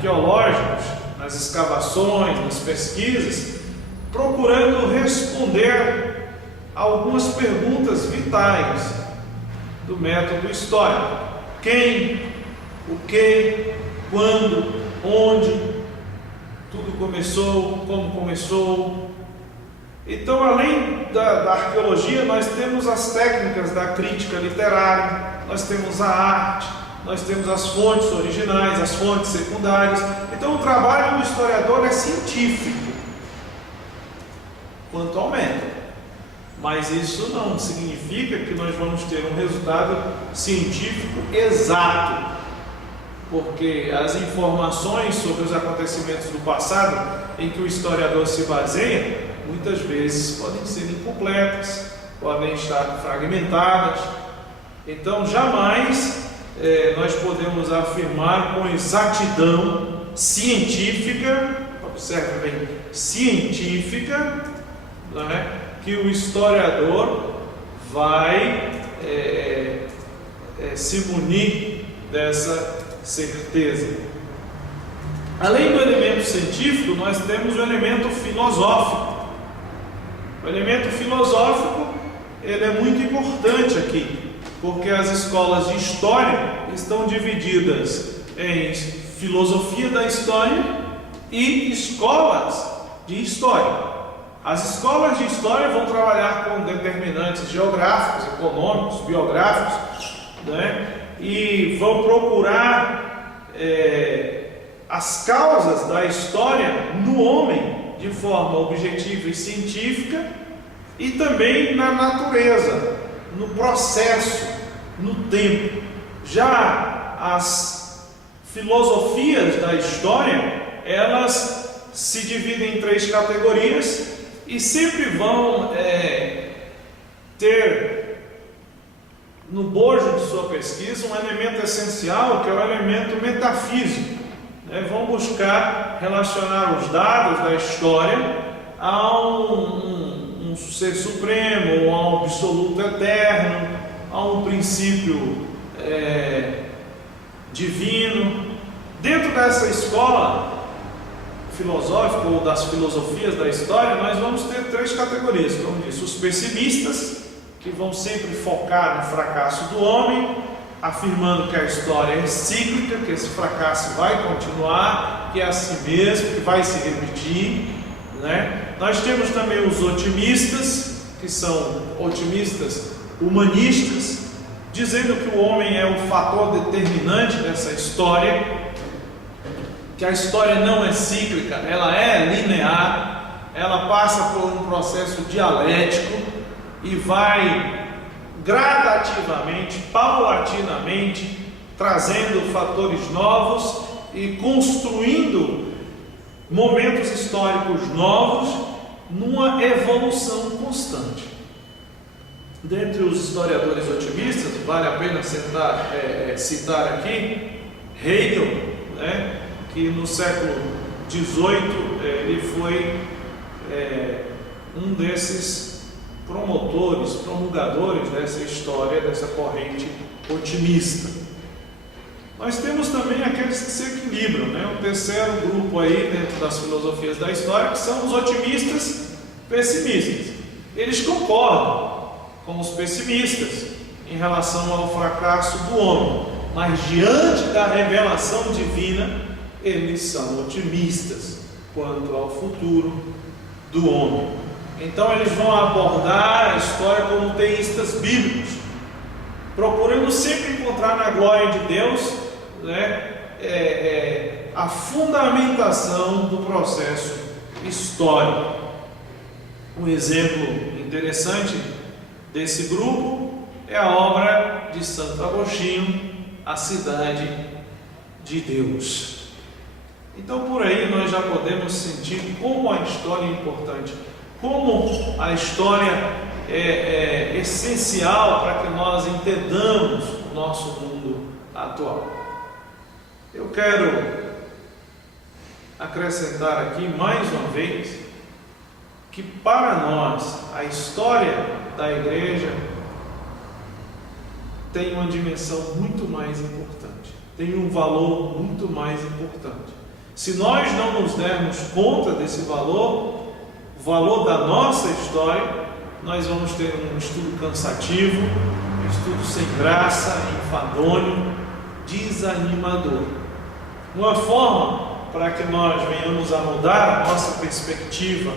arqueológicos, nas escavações, nas pesquisas, procurando responder a algumas perguntas vitais do método histórico: quem, o que, quando, onde, tudo começou, como começou. Então, além da arqueologia, nós temos as técnicas da crítica literária, nós temos a arte, nós temos as fontes originais, as fontes secundárias. Então, o trabalho do historiador é científico quanto ao método, mas isso não significa que nós vamos ter um resultado científico exato, porque as informações sobre os acontecimentos do passado em que o historiador se baseia, muitas vezes podem ser incompletas, podem estar fragmentadas. Então, jamais nós podemos afirmar com exatidão científica, observe bem, científica, não é, que o historiador vai se munir dessa certeza. Além do elemento científico, nós temos o elemento filosófico. O elemento filosófico, ele é muito importante aqui, porque as escolas de história estão divididas em filosofia da história e escolas de história. As escolas de história vão trabalhar com determinantes geográficos, econômicos, biográficos, né? E vão procurar as causas da história no homem de forma objetiva e científica, e também na natureza, no processo, no tempo. Já as filosofias da história, elas se dividem em 3 categorias e sempre vão ter no bojo de sua pesquisa um elemento essencial, que é o elemento metafísico. Vão buscar relacionar os dados da história a um ser supremo, ou a um absoluto eterno, a um princípio divino. Dentro dessa escola filosófica, ou das filosofias da história, nós vamos ter 3 categorias, como disse: os pessimistas, que vão sempre focar no fracasso do homem, afirmando que a história é cíclica, que esse fracasso vai continuar, que é assim mesmo, que vai se repetir, né? Nós temos também os otimistas, que são otimistas humanistas, dizendo que o homem é o fator determinante dessa história, que a história não é cíclica, ela é linear, ela passa por um processo dialético e vai gradativamente, paulatinamente, trazendo fatores novos e construindo momentos históricos novos numa evolução constante. Dentre os historiadores otimistas, vale a pena citar aqui Hegel, né, que no século XVIII ele foi um desses promotores, promulgadores dessa história, dessa corrente otimista. Nós temos também aqueles que se equilibram, né? O terceiro grupo aí dentro das filosofias da história, que são os otimistas pessimistas. Eles concordam com os pessimistas em relação ao fracasso do homem, mas diante da revelação divina, eles são otimistas quanto ao futuro do homem. Então eles vão abordar a história como teístas bíblicos, procurando sempre encontrar na glória de Deus, né, a fundamentação do processo histórico. Um exemplo interessante desse grupo é a obra de Santo Agostinho, A Cidade de Deus. Então, por aí nós já podemos sentir como a história é importante, como a história é essencial para que nós entendamos o nosso mundo atual. Eu quero acrescentar aqui mais uma vez que para nós a história da igreja tem uma dimensão muito mais importante, tem um valor muito mais importante. Se nós não nos dermos conta desse valor, o valor da nossa história, nós vamos ter um estudo cansativo, um estudo sem graça, enfadonho, desanimador. Uma forma para que nós venhamos a mudar a nossa perspectiva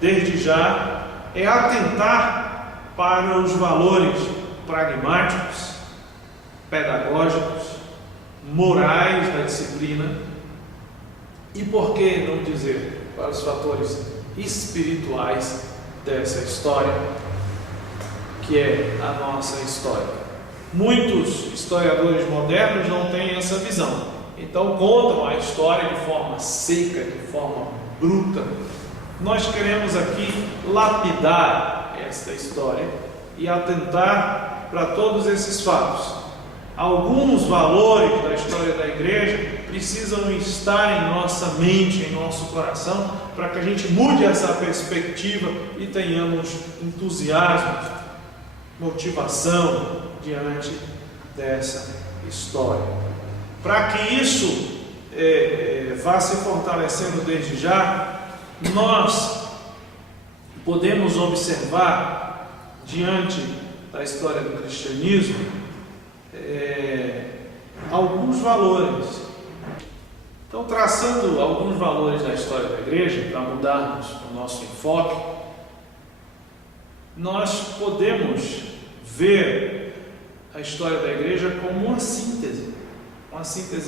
desde já é atentar para os valores pragmáticos, pedagógicos, morais da disciplina e, por que não dizer, para os fatores espirituais dessa história, que é a nossa história. Muitos historiadores modernos não têm essa visão, então contam a história de forma seca, de forma bruta. Nós queremos aqui lapidar esta história e atentar para todos esses fatos. Alguns valores da história da igreja precisam estar em nossa mente, em nosso coração, para que a gente mude essa perspectiva e tenhamos entusiasmo, motivação diante dessa história. Para que isso vá se fortalecendo desde já, nós podemos observar diante da história do cristianismo alguns valores. Então, traçando alguns valores da história da igreja, para mudarmos o nosso enfoque, nós podemos ver a história da igreja como uma síntese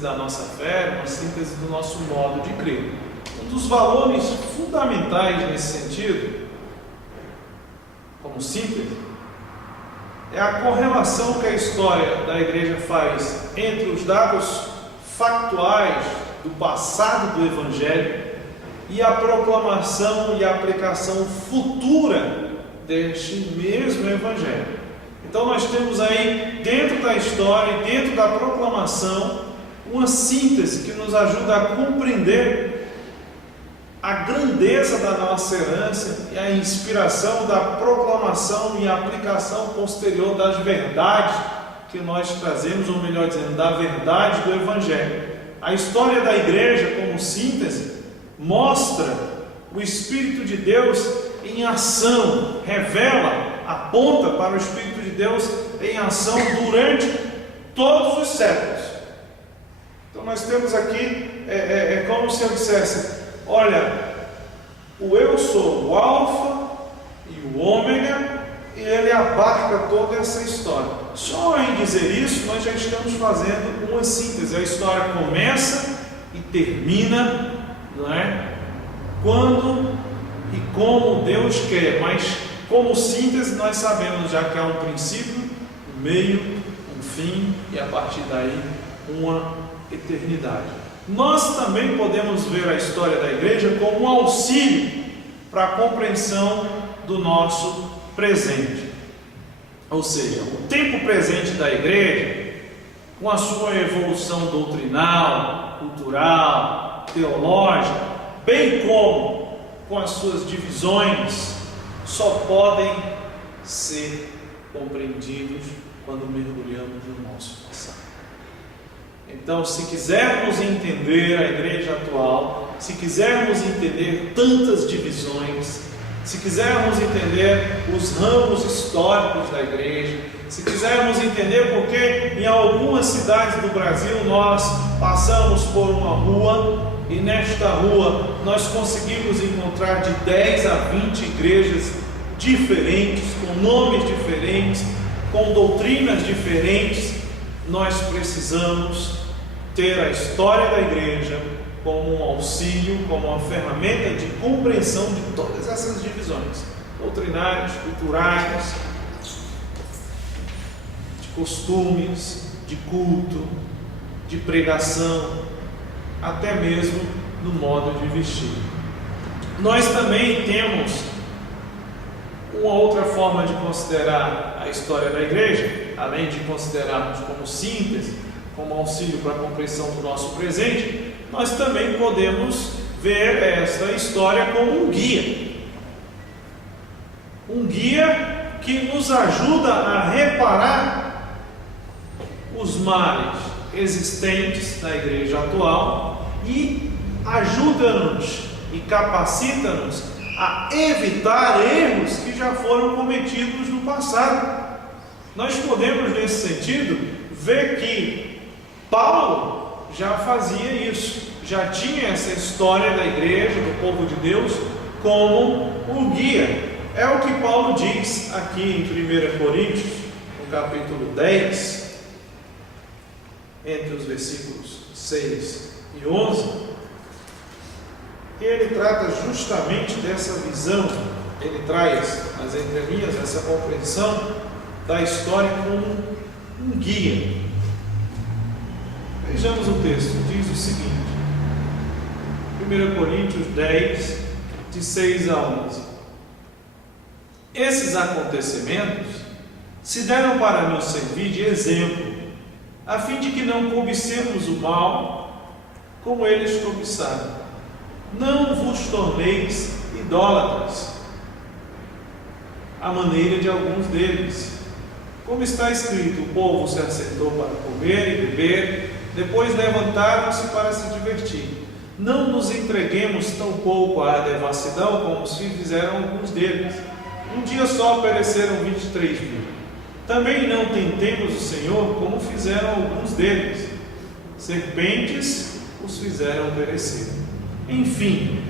da nossa fé, uma síntese do nosso modo de crer. Um dos valores fundamentais nesse sentido, como síntese, é a correlação que a história da igreja faz entre os dados factuais do passado do Evangelho e a proclamação e a aplicação futura deste mesmo Evangelho. Então nós temos aí, dentro da história e dentro da proclamação, uma síntese que nos ajuda a compreender a grandeza da nossa herança e a inspiração da proclamação e aplicação posterior das verdades que nós trazemos, ou melhor dizendo, da verdade do Evangelho. A história da igreja, como síntese, mostra o Espírito de Deus em ação, revela, aponta para o Espírito de Deus em ação durante todos os séculos. Então nós temos aqui, é como se eu dissesse: olha, o eu sou o alfa e o ômega, e ele abarca toda essa história. Só em dizer isso, nós já estamos fazendo uma síntese. A história começa e termina, não é? Quando e como Deus quer, mas como síntese nós sabemos já que há um princípio, um meio, um fim e a partir daí uma eternidade. Nós também podemos ver a história da igreja como um auxílio para a compreensão do nosso presente. Ou seja, o tempo presente da igreja, com a sua evolução doutrinal, cultural, teológica, bem como com as suas divisões, só podem ser compreendidos quando mergulhamos no nosso passado. Então, se quisermos entender a igreja atual, se quisermos entender tantas divisões, se quisermos entender os ramos históricos da igreja, se quisermos entender porque em algumas cidades do Brasil nós passamos por uma rua e nesta rua nós conseguimos encontrar de 10 a 20 igrejas diferentes, com nomes diferentes, com doutrinas diferentes, nós precisamos ter a história da igreja como um auxílio, como uma ferramenta de compreensão de todas essas divisões doutrinárias, culturais, de costumes, de culto, de pregação, até mesmo no modo de vestir. Nós também temos uma outra forma de considerar a história da igreja, além de considerarmos como síntese, como auxílio para a compreensão do nosso presente. Nós também podemos ver esta história como um guia que nos ajuda a reparar os males existentes na igreja atual e ajuda-nos e capacita-nos a evitar erros que já foram cometidos no passado. Nós podemos, nesse sentido, ver que Paulo já fazia isso, já tinha essa história da igreja, do povo de Deus, como um guia. É o que Paulo diz aqui em 1 Coríntios, no capítulo 10, entre os versículos 6 e 11. Ele trata justamente dessa visão, ele traz nas entrelinhas essa compreensão da história como um guia. Vejamos o texto, diz o seguinte, 1 Coríntios 10, de 6 a 11. Esses acontecimentos se deram para nos servir de exemplo, a fim de que não cobicemos o mal como eles cobiçaram. Não vos torneis idólatras, à maneira de alguns deles. Como está escrito, o povo se assentou para comer e beber, depois levantaram-se para se divertir. Não nos entreguemos tampouco à devassidão, como se fizeram alguns deles. Um dia só pereceram 23 mil. Também não tentemos o Senhor, como fizeram alguns deles. Serpentes os fizeram perecer. Enfim,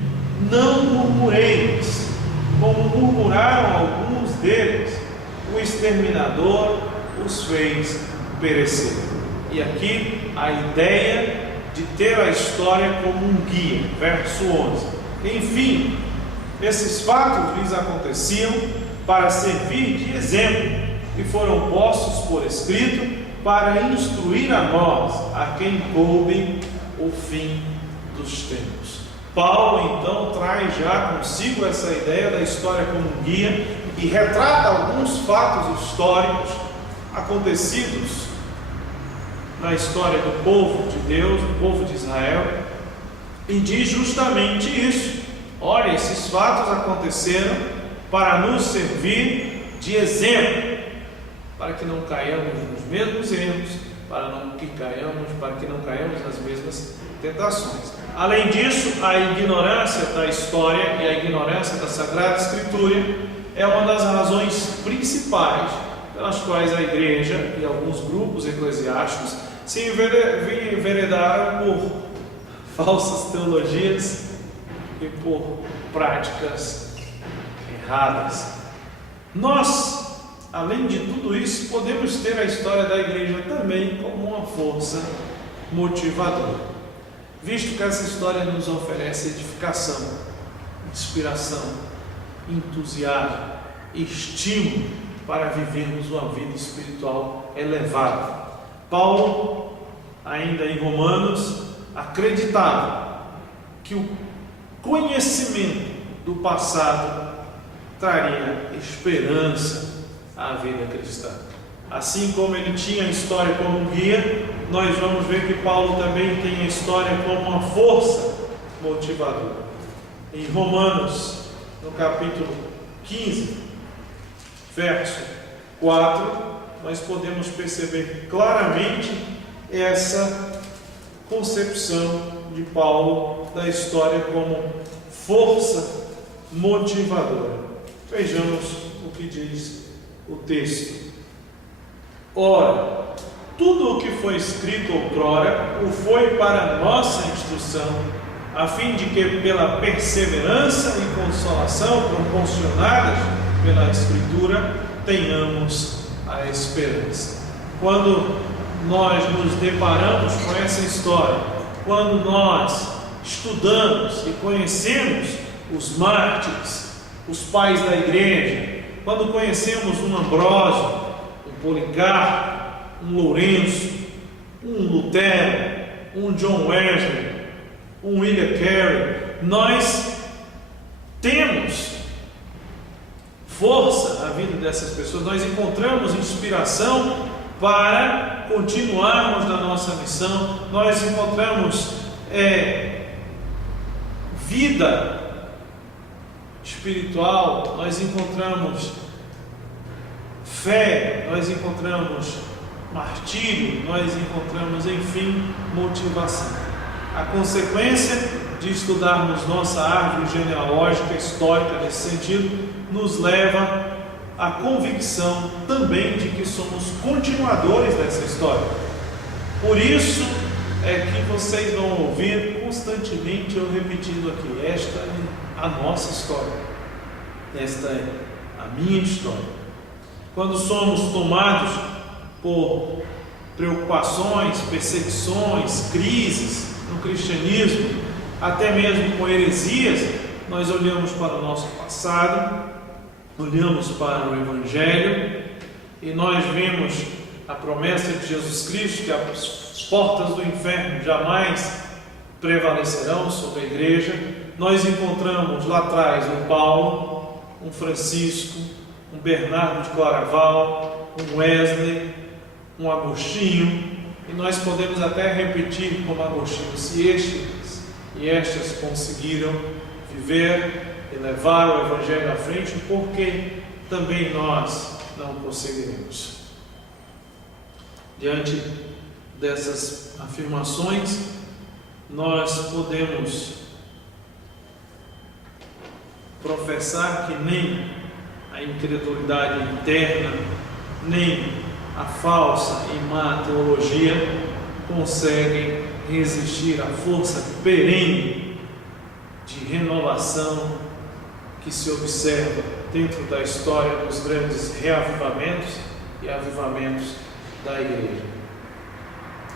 não murmureis, como murmuraram alguns deles. O exterminador os fez perecer. E aqui a ideia de ter a história como um guia, verso 11. Enfim, esses fatos lhes aconteciam para servir de exemplo e foram postos por escrito para instruir a nós, a quem coube o fim dos tempos. Paulo então traz já consigo essa ideia da história como um guia e retrata alguns fatos históricos acontecidos na história do povo de Deus, do povo de Israel, e diz justamente isso. Olha, esses fatos aconteceram para nos servir de exemplo, para que não caiamos nos mesmos erros, para que não caiamos nas mesmas tentações. Além disso, a ignorância da história e a ignorância da Sagrada Escritura é uma das razões principais pelas quais a igreja e alguns grupos eclesiásticos se enveredaram por falsas teologias e por práticas erradas. Nós, além de tudo isso, podemos ter a história da igreja também como uma força motivadora, visto que essa história nos oferece edificação, inspiração, entusiasmo, estímulo para vivermos uma vida espiritual elevada. Paulo, ainda em Romanos, acreditava que o conhecimento do passado traria esperança à vida cristã. Assim como ele tinha a história como um guia, nós vamos ver que Paulo também tem a história como uma força motivadora. Em Romanos, no capítulo 15, verso 4, nós podemos perceber claramente essa concepção de Paulo da história como força motivadora. Vejamos o que diz o texto. Ora, tudo o que foi escrito outrora o foi para nossa instrução, a fim de que pela perseverança e consolação proporcionadas pela Escritura tenhamos a esperança. Quando nós nos deparamos com essa história, quando nós estudamos e conhecemos os mártires, os pais da igreja, quando conhecemos um Ambrósio, um Policarpo, um Lourenço, um Lutero, um John Wesley, um William Carey, nós temos força na vida dessas pessoas, nós encontramos inspiração para continuarmos na nossa missão, nós encontramos vida espiritual, nós encontramos fé, nós encontramos martírio, nós encontramos, enfim, motivação. A consequência de estudarmos nossa árvore genealógica histórica nesse sentido nos leva à convicção também de que somos continuadores dessa história. Por isso é que vocês vão ouvir constantemente eu repetindo aqui: esta é a nossa história, esta é a minha história. Quando somos tomados por preocupações, perseguições, crises no cristianismo, até mesmo com heresias, nós olhamos para o nosso passado, olhamos para o Evangelho e nós vemos a promessa de Jesus Cristo que as portas do inferno jamais prevalecerão sobre a igreja. Nós encontramos lá atrás um Paulo, um Francisco, um Bernardo de Claraval, um Wesley, um Agostinho, e nós podemos até repetir como Agostinho: se estes e estas conseguiram viver e levar o Evangelho à frente, por que também nós não conseguiremos? Diante dessas afirmações, nós podemos professar que nem a incredulidade interna, nem a falsa e má teologia conseguem resistir à força perene de renovação que se observa dentro da história dos grandes reavivamentos e avivamentos da igreja.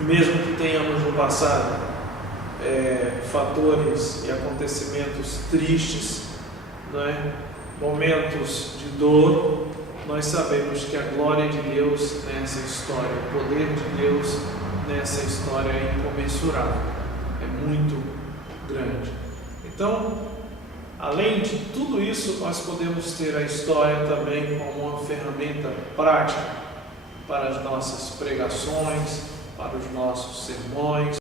Mesmo que tenhamos no passado fatores e acontecimentos tristes, não é? Momentos de dor, nós sabemos que a glória de Deus nessa história, o poder de Deus nessa história é incomensurável, é muito grande. Então, além de tudo isso, nós podemos ter a história também como uma ferramenta prática para as nossas pregações, para os nossos sermões,